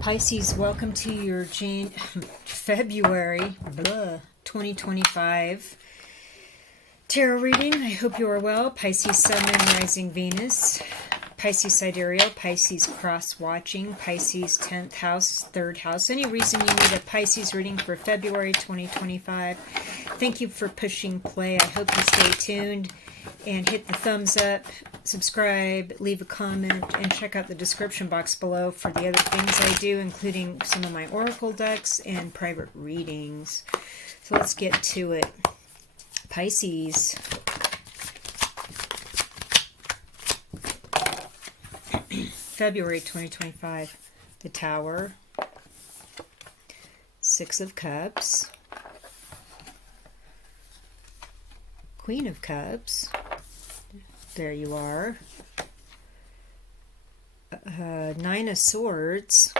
Pisces, welcome to your February 2025 tarot reading. I hope you are well. Pisces Sun and Rising Venus, Pisces Sidereal, Pisces Cross Watching, Pisces 10th house, 3rd house. Any reason you need a Pisces reading for February 2025? Thank you for pushing play. I hope you stay tuned and hit the thumbs up, subscribe, leave a comment, and check out the description box below for the other things I do, including some of my oracle decks and private readings. So let's get to it. Pisces. February 2025. The Tower. Six of Cups. Queen of Cups. There you are. Nine of Swords.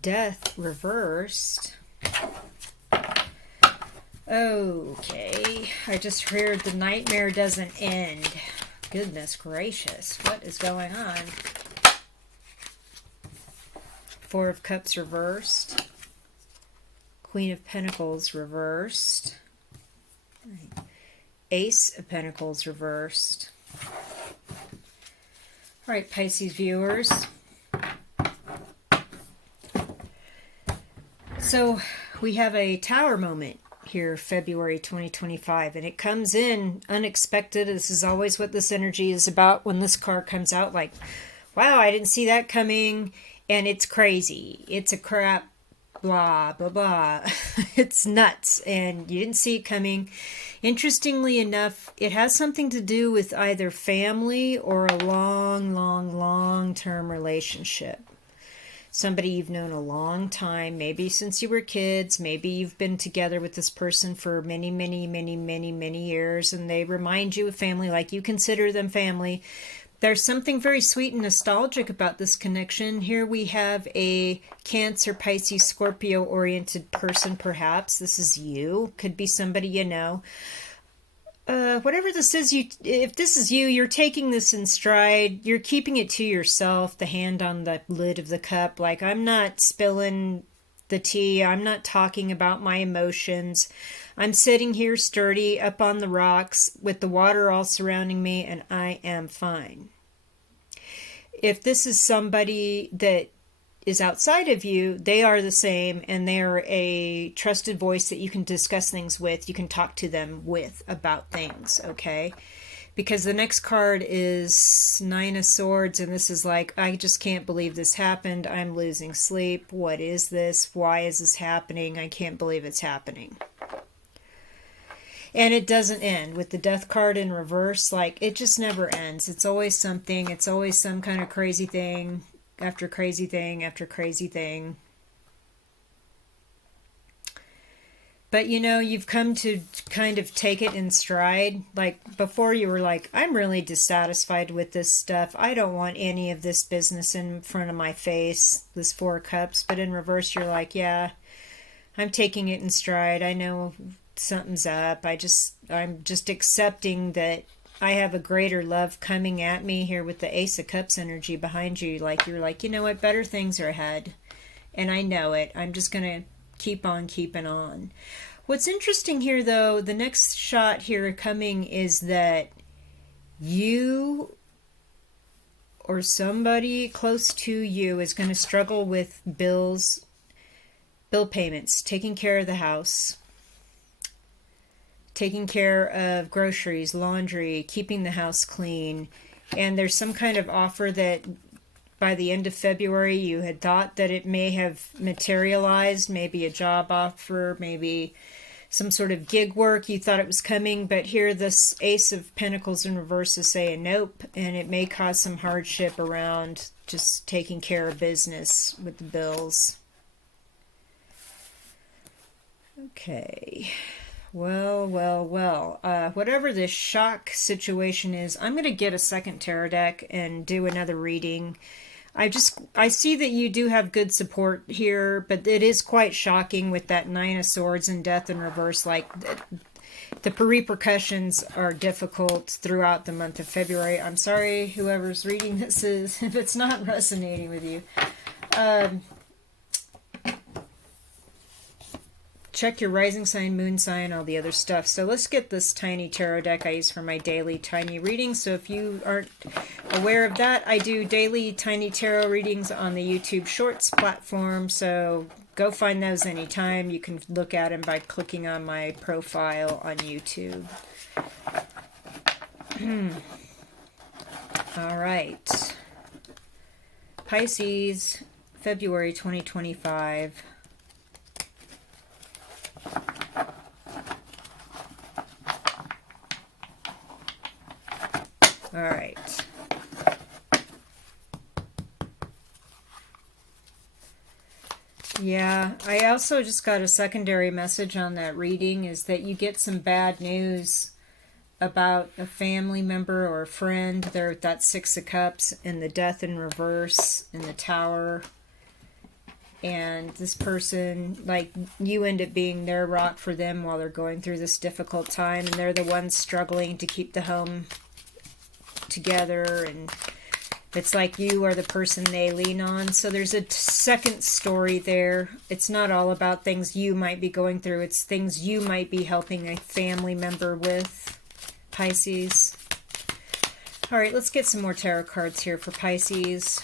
Death reversed. Okay, I just heard the nightmare doesn't end. Goodness gracious, what is going on? Four of Cups reversed. Queen of Pentacles reversed. Ace of Pentacles reversed. All right, Pisces viewers. So we have a tower moment here, February 2025, and it comes in unexpected. This is always what this energy is about when this card comes out. Like, wow, I didn't see that coming, and it's crazy. It's a crap, blah, blah, blah. It's nuts, and you didn't see it coming. Interestingly enough, it has something to do with either family or a long-term relationship. Somebody you've known a long time, maybe since you were kids, maybe you've been together with this person for many years, and they remind you of family, like you consider them family. There's something very sweet and nostalgic about this connection. Here we have a Cancer, Pisces, Scorpio oriented person, perhaps. This is you. Could be somebody you know. Whatever this is, if this is you, you're taking this in stride. You're keeping it to yourself, the hand on the lid of the cup. Like, I'm not spilling the tea. I'm not talking about my emotions. I'm sitting here sturdy up on the rocks with the water all surrounding me, and I am fine. If this is somebody that is outside of you, they are the same, and they're a trusted voice that you can discuss things with. You can talk to them with about things, okay? Because the next card is Nine of Swords, and this is like, I just can't believe this happened. I'm losing sleep. What is this? Why is this happening? I can't believe it's happening. And it doesn't end. With the Death card in reverse, like, it just never ends. It's always something. It's always some kind of crazy thing after crazy thing after crazy thing. But you know, you've come to kind of take it in stride. Like, before you were like, I'm really dissatisfied with this stuff. I don't want any of this business in front of my face, this Four of Cups. But in reverse, you're like, yeah, I'm taking it in stride. I know something's up. I'm just accepting that I have a greater love coming at me here with the Ace of Cups energy behind you. Like, you're like, you know what, better things are ahead. And I know it. I'm just going to keep on keeping on. What's interesting here, though, the next shot here coming is that you or somebody close to you is going to struggle with bill payments, taking care of the house, taking care of groceries, laundry, keeping the house clean. And there's some kind of offer that by the end of February you had thought that it may have materialized, maybe a job offer, maybe some sort of gig work. You thought it was coming, but here this Ace of Pentacles in reverse is saying nope, and it may cause some hardship around just taking care of business with the bills. Okay. Well. Whatever this shock situation is, I'm going to get a second tarot deck and do another reading. I see that you do have good support here, but it is quite shocking with that Nine of Swords and Death in reverse. Like, the repercussions are difficult throughout the month of February. I'm sorry, whoever's reading this is, if it's not resonating with you. Check your rising sign, moon sign, all the other stuff. So let's get this tiny tarot deck I use for my daily tiny readings. So if you aren't aware of that, I do daily tiny tarot readings on the YouTube Shorts platform. So go find those anytime. You can look at them by clicking on my profile on YouTube. All right. Pisces, February 2025. All right. Yeah, I also just got a secondary message on that reading is that you get some bad news about a family member or a friend. They're that Six of Cups and the Death in reverse in the Tower. And this person, like, you end up being their rock for them while they're going through this difficult time. And they're the ones struggling to keep the home together, and it's like you are the person they lean on. So there's a second story there. It's not all about things you might be going through. It's things you might be helping a family member with, Pisces. All right, let's get some more tarot cards here for Pisces.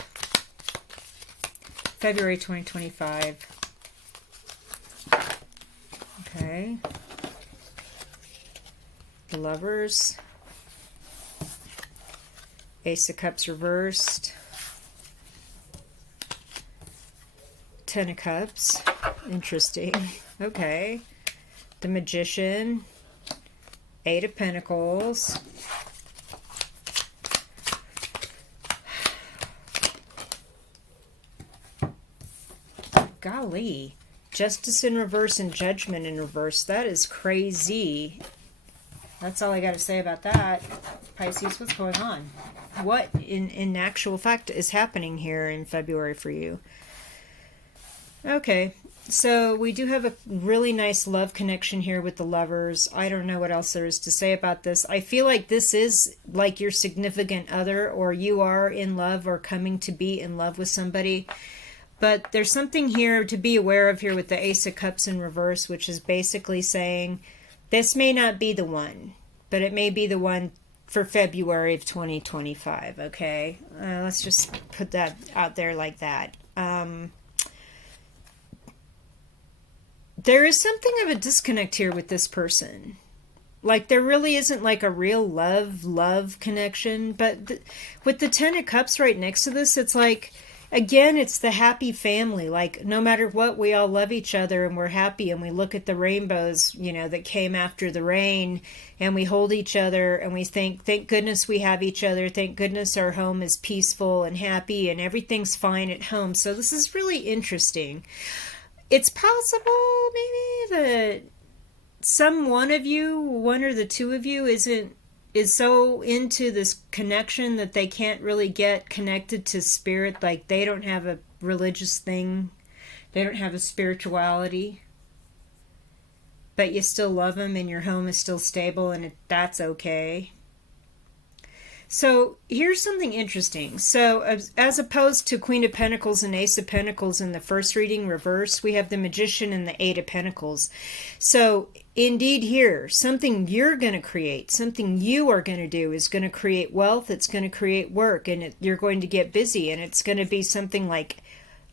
February 2025. Okay. The Lovers. Ace of Cups reversed. Ten of Cups. Interesting. Okay. The Magician. Eight of Pentacles. Golly. Justice in reverse and Judgment in reverse. That is crazy. That's all I got to say about that. Pisces, what's going on? What in actual fact is happening here in February for you? Okay, so we do have a really nice love connection here with the Lovers. I don't know what else there is to say about this. I feel like this is like your significant other, or you are in love or coming to be in love with somebody. But there's something here to be aware of here with the Ace of Cups in reverse, which is basically saying this may not be the one, but it may be the one for February of 2025, okay? Let's just put that out there like that. There is something of a disconnect here with this person. Like, there really isn't like a real love connection, but with the Ten of Cups right next to this, it's like, again, it's the happy family. Like, no matter what, we all love each other and we're happy, and we look at the rainbows, you know, that came after the rain, and we hold each other and we think, thank goodness we have each other. Thank goodness our home is peaceful and happy and everything's fine at home. So this is really interesting. It's possible maybe that some one of you, one or the two of you, is so into this connection that they can't really get connected to spirit. Like, they don't have a religious thing. They don't have a spirituality. But you still love them and your home is still stable, and that's okay. So here's something interesting. So as opposed to Queen of Pentacles and Ace of Pentacles in the first reading reverse, we have the Magician and the Eight of Pentacles. So indeed here, something you're going to create, something you are going to do is going to create wealth. It's going to create work, and you're going to get busy, and it's going to be something like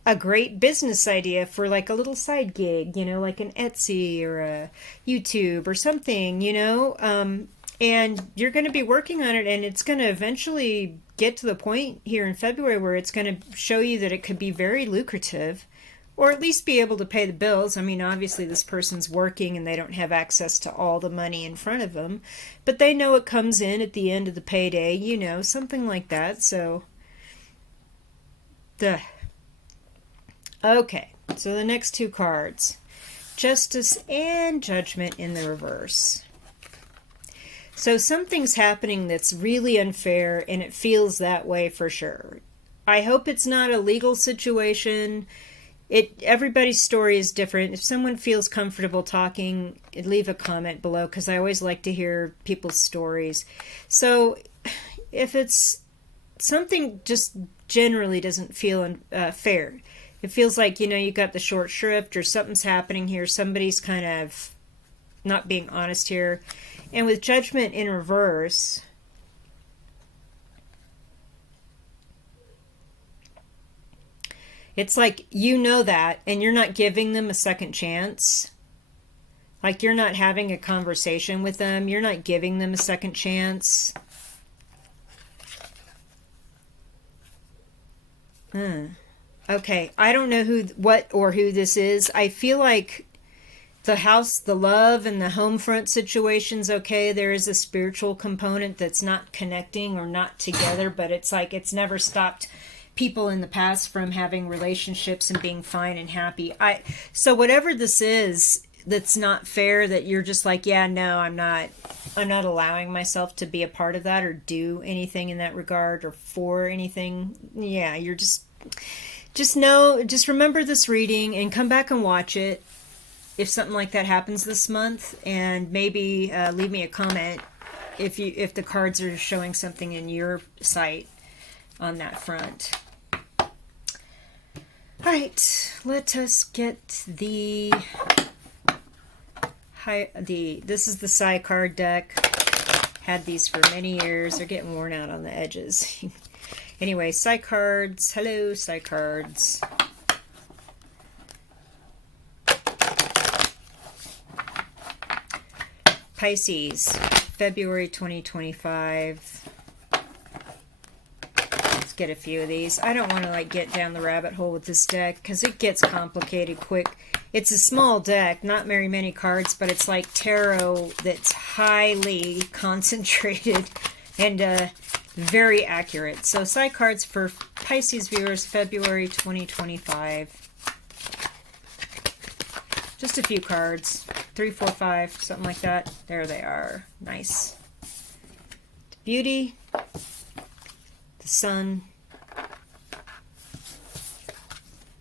a great business idea for like a little side gig, you know, like an Etsy or a YouTube or something, you know, and you're going to be working on it, and it's going to eventually get to the point here in February where it's going to show you that it could be very lucrative, or at least be able to pay the bills. I mean, obviously this person's working and they don't have access to all the money in front of them, but they know it comes in at the end of the payday, you know, something like that. So, okay, so the next two cards, Justice and Judgment in the reverse. So something's happening that's really unfair, and it feels that way for sure. I hope it's not a legal situation. Everybody's story is different. If someone feels comfortable talking, leave a comment below, because I always like to hear people's stories. So if it's something just generally doesn't feel fair, it feels like, you got the short shrift, or something's happening here, somebody's kind of not being honest here. And with Judgment in reverse, it's like that, and you're not giving them a second chance. Like, you're not having a conversation with them. You're not giving them a second chance. Okay, I don't know who this is. I feel like the house, the love, and the home front situation's okay. There is a spiritual component that's not connecting or not together, but it's like it's never stopped people in the past from having relationships and being fine and happy. So whatever this is that's not fair, that you're just like, yeah, no, I'm not allowing myself to be a part of that or do anything in that regard or for anything. Yeah, you're just remember this reading and come back and watch it if something like that happens this month, and maybe leave me a comment if the cards are showing something in your sight on that front. All right, let us get this is the Psy card deck. Had these for many years. They're getting worn out on the edges. Anyway, Psy cards. Hello, Psy cards. Pisces, February 2025. Let's get a few of these. I don't want to get down the rabbit hole with this deck because it gets complicated quick. It's a small deck, not very many cards, but it's like tarot that's highly concentrated and very accurate. So, Psy cards for Pisces viewers, February 2025. Just a few cards. 3, 4, 5, something like that. There they are. Nice. The Beauty. The Sun.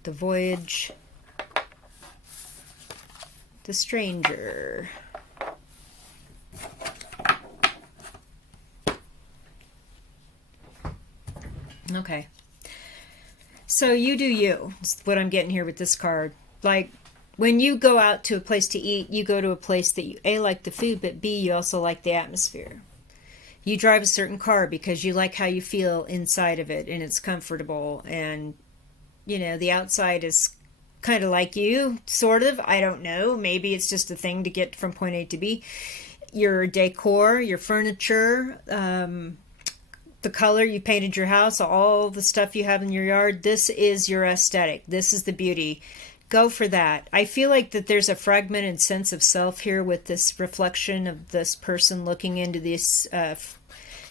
The Voyage. The Stranger. Okay. So you do you. That's what I'm getting here with this card. Like, when you go out to a place to eat, you go to a place that you, A, like the food, but B, you also like the atmosphere. You drive a certain car because you like how you feel inside of it, and it's comfortable, and, the outside is kind of like you, sort of. I don't know. Maybe it's just a thing to get from point A to B. Your decor, your furniture, the color you painted your house, all the stuff you have in your yard, this is your aesthetic. This is the beauty. Go for that. I feel like that there's a fragmented sense of self here with this reflection of this person looking into this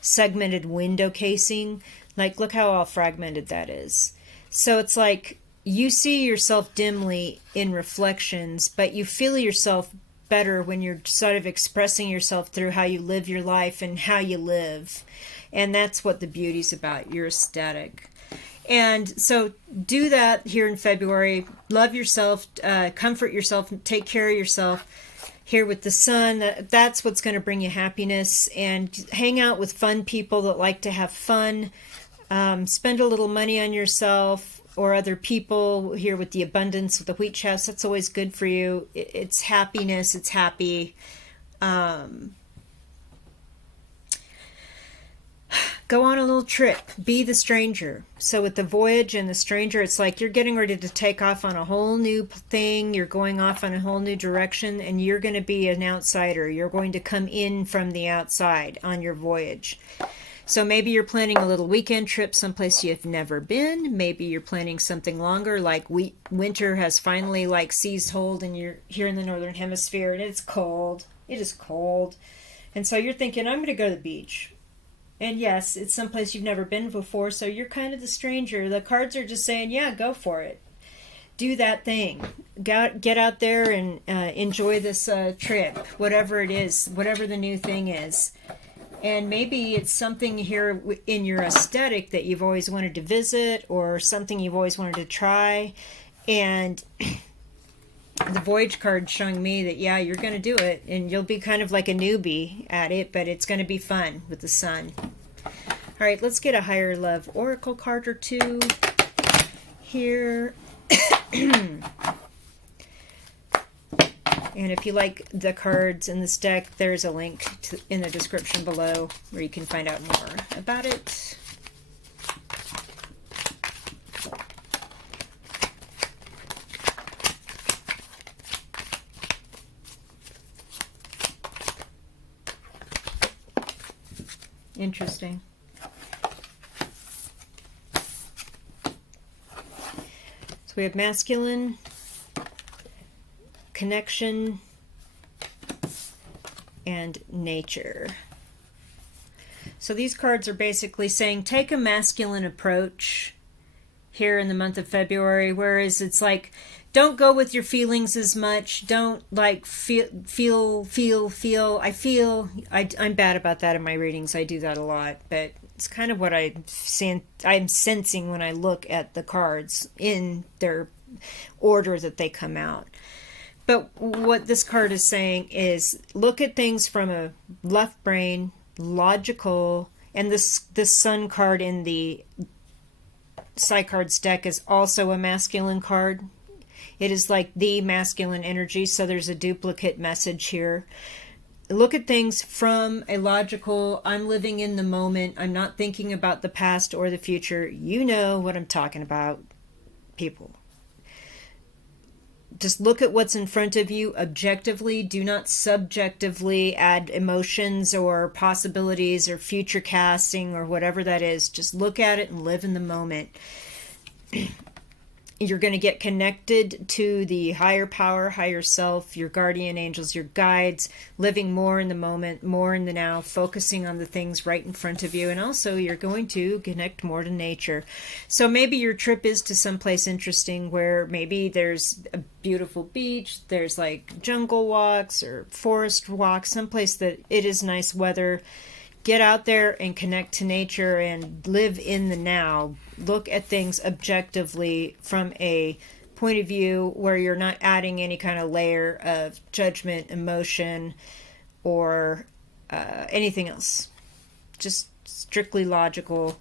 segmented window casing. Like, look how all fragmented that is. So it's like you see yourself dimly in reflections, but you feel yourself better when you're sort of expressing yourself through how you live your life and how you live. And that's what the beauty's about, your aesthetic. And so do that here in February. Love yourself, comfort yourself, take care of yourself here with the Sun. That's what's going to bring you happiness. And hang out with fun people that like to have fun. Spend a little money on yourself or other people here with the Abundance, with the Wheat Chest. That's always good for you. It's happiness. It's happy. Go on a little trip. Be the stranger. So with the Voyage and the Stranger, it's like you're getting ready to take off on a whole new thing. You're going off on a whole new direction, and you're going to be an outsider. You're going to come in from the outside on your voyage. So maybe you're planning a little weekend trip someplace you've never been. Maybe you're planning something longer, like winter has finally seized hold, and you're here in the Northern Hemisphere, and it's cold. It is cold. And so you're thinking, I'm going to go to the beach. And yes, it's someplace you've never been before, so you're kind of the stranger. The cards are just saying, yeah, go for it. Do that thing. Get out there and enjoy this trip, whatever it is, whatever the new thing is. And maybe it's something here in your aesthetic that you've always wanted to visit, or something you've always wanted to try. And the Voyage card showing me that, yeah, you're going to do it, and you'll be kind of like a newbie at it, but it's going to be fun with the sun. All right, let's get a higher love oracle card or two here. And if you like the cards in this deck, there's a link in the description below where you can find out more about it. Interesting. So we have masculine, connection, and nature. So these cards are basically saying take a masculine approach here in the month of February, whereas it's like don't go with your feelings as much. Don't like feel. I'm bad about that in my readings. I do that a lot, but it's kind of what I'm sensing when I look at the cards in their order that they come out. But what this card is saying is look at things from a left brain, logical, and this sun card in the Psi cards deck is also a masculine card. It is like the masculine energy, so there's a duplicate message here. Look at things from a logical, I'm living in the moment, I'm not thinking about the past or the future. You know what I'm talking about, people. Just look at what's in front of you objectively. Do not subjectively add emotions or possibilities or future casting or whatever that is. Just look at it and live in the moment. You're going to get connected to the higher power, higher self, your guardian angels, your guides, living more in the moment, more in the now, focusing on the things right in front of you. And also you're going to connect more to nature. So maybe your trip is to someplace interesting where maybe there's a beautiful beach, there's like jungle walks or forest walks, someplace that it is nice weather. Get out there and connect to nature and live in the now. Look at things objectively from a point of view where you're not adding any kind of layer of judgment, emotion, or anything else. Just strictly logical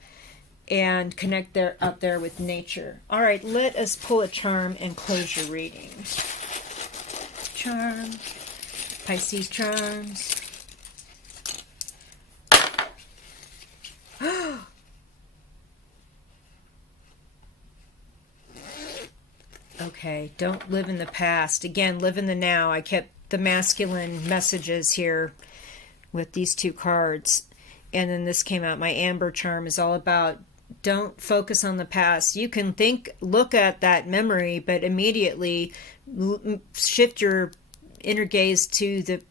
and connect out there with nature. All right, let us pull a charm and close your reading. Charm, Pisces charms. Okay, don't live in the past. Again, live in the now. I kept the masculine messages here with these two cards. And then this came out. My amber charm is all about don't focus on the past. You can look at that memory, but immediately shift your inner gaze to the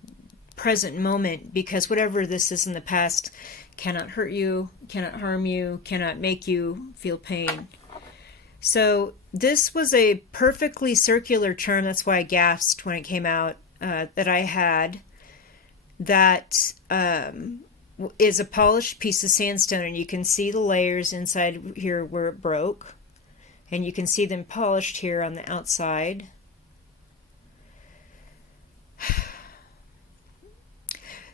present moment, because whatever this is in the past cannot hurt you, cannot harm you, cannot make you feel pain. So this was a perfectly circular charm. That's why I gasped when it came out, that I had. That is a polished piece of sandstone, and you can see the layers inside here where it broke. And you can see them polished here on the outside.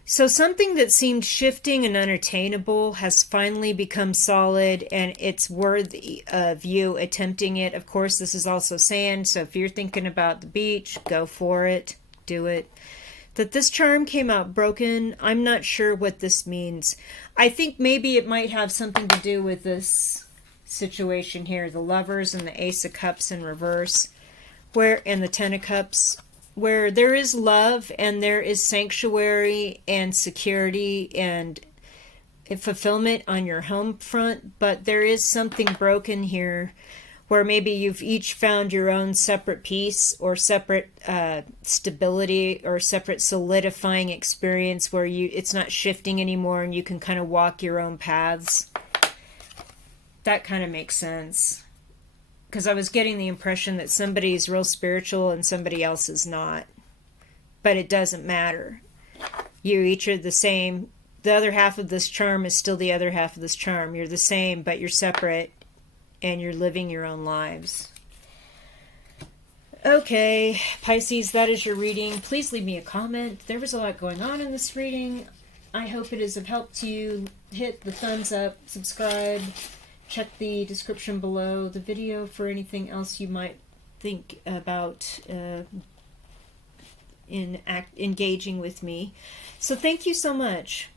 So something that seemed shifting and unattainable has finally become solid, and it's worthy of you attempting it. Of course, this is also sand, so if you're thinking about the beach, go for it. Do it. That this charm came out broken, I'm not sure what this means. I think maybe it might have something to do with this situation here, the Lovers and the Ace of Cups in reverse, and the Ten of Cups, where there is love and there is sanctuary and security and fulfillment on your home front, but there is something broken here where maybe you've each found your own separate peace or separate stability or separate solidifying experience where it's not shifting anymore and you can kind of walk your own paths. That kind of makes sense. Because I was getting the impression that somebody's real spiritual and somebody else is not. But it doesn't matter. You each are the same. The other half of this charm is still the other half of this charm. You're the same, but you're separate, and you're living your own lives. Okay, Pisces, that is your reading. Please leave me a comment. There was a lot going on in this reading. I hope it is of help to you. Hit the thumbs up, subscribe, check the description below the video for anything else you might think about engaging with me. So thank you so much.